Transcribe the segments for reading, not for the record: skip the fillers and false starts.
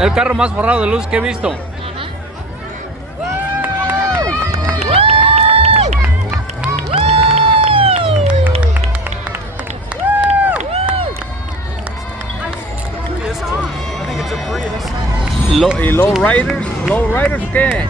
El carro más forrado de luz que he visto. ¿Y low riders? ¿Low riders qué?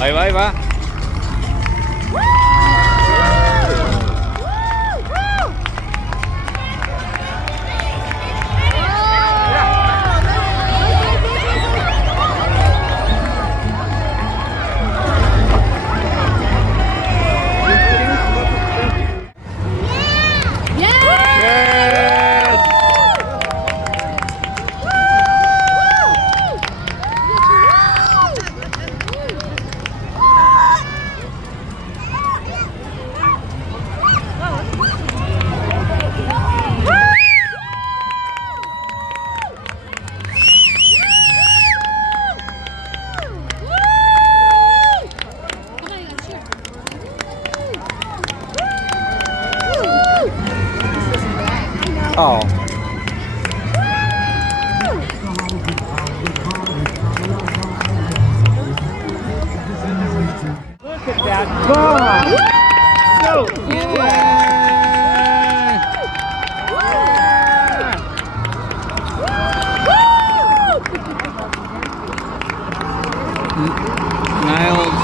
Ahí va, ahí va. Oh. Look at that car! So cool! Niles.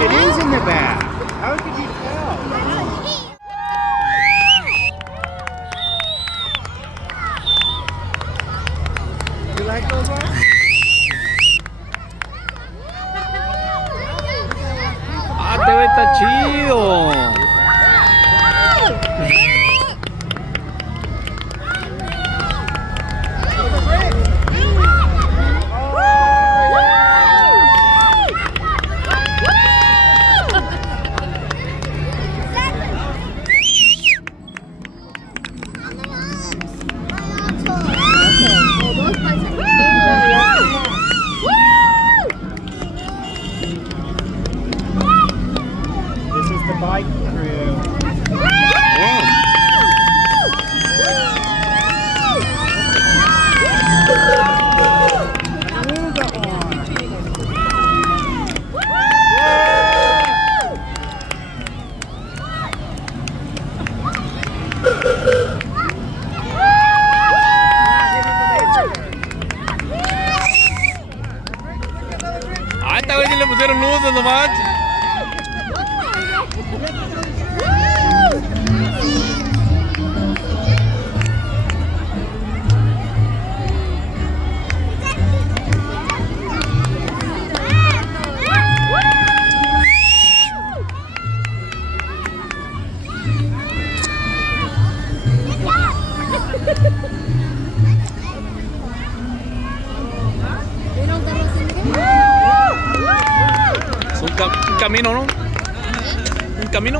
It is in the back. How could you tell? You like those ones? Ah, te ve, está chido. This is the bike crew. Ah, esta vez sí le pusieron luces nomás. Es un camino, ¿no? Un camino.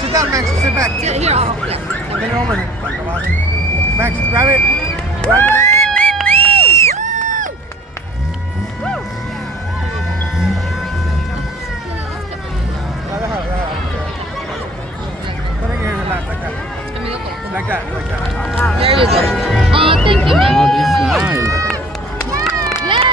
Sit down, Max. Sit back. Here, Bring it over. Max, grab it. Grab it. Put it in your lap like that. Like that, like that. There you go. Oh, thank you, man. Oh, this is nice. Yeah.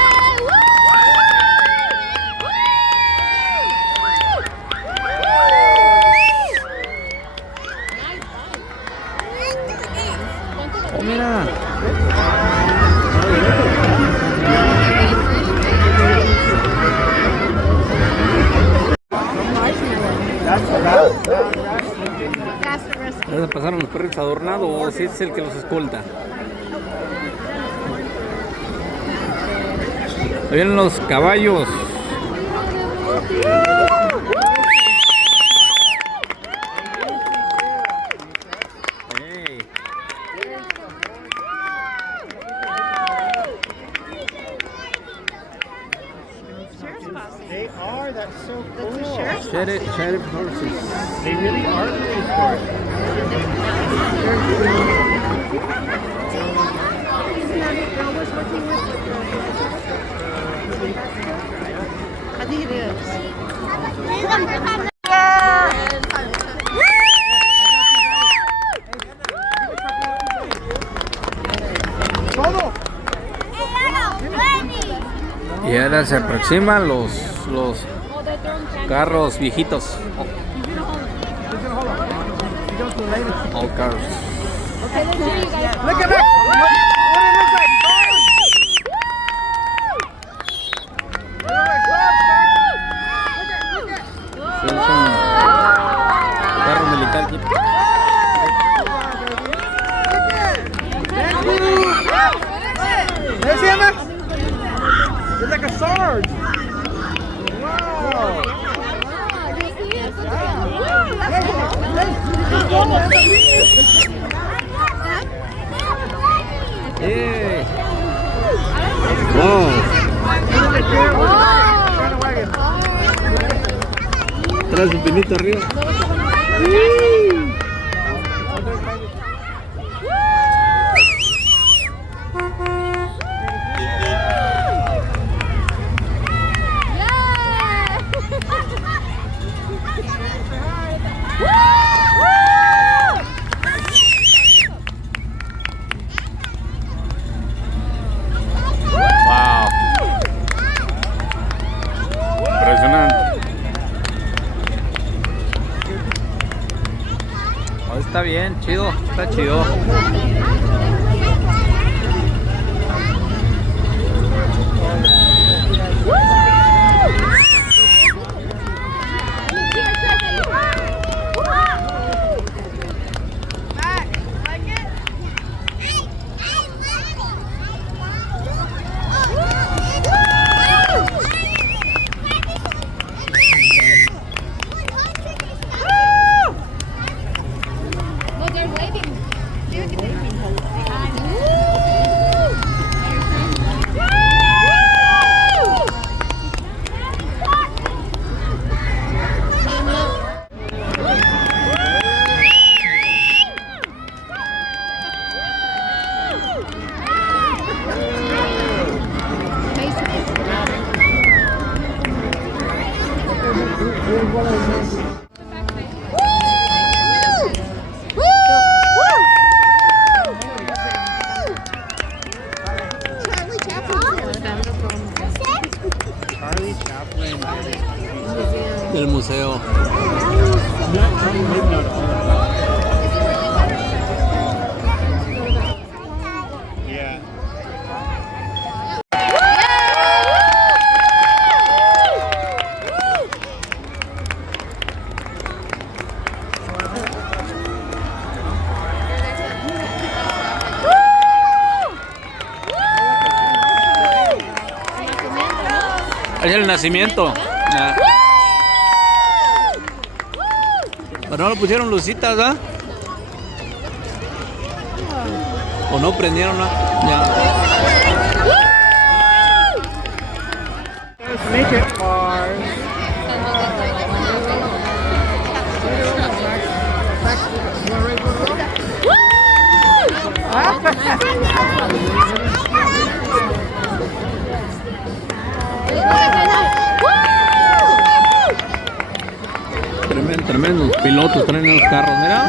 Ya pasaron los perros adornados, ese es el que los escolta. Ahí vienen los caballos. Hey. They are. That's so cool. Sheriff horses. They really are police cars. I think it is. Y ahora se aproximan los carros viejitos. All cars. Look at that. What it looks like. Es un carro militar. There see him, Max? It's like a sword. Wow. Yeah. Wow. Trae su pinito arriba. Wow. Impresionante. Oh, está bien, chido, está chido. Del museo. Yeah. Es el nacimiento. Ya. Pero no le pusieron lucitas, ¿ah? O no prendieron nada. Ya. Let's make it cars. Tremendos pilotos traen los carros, mira.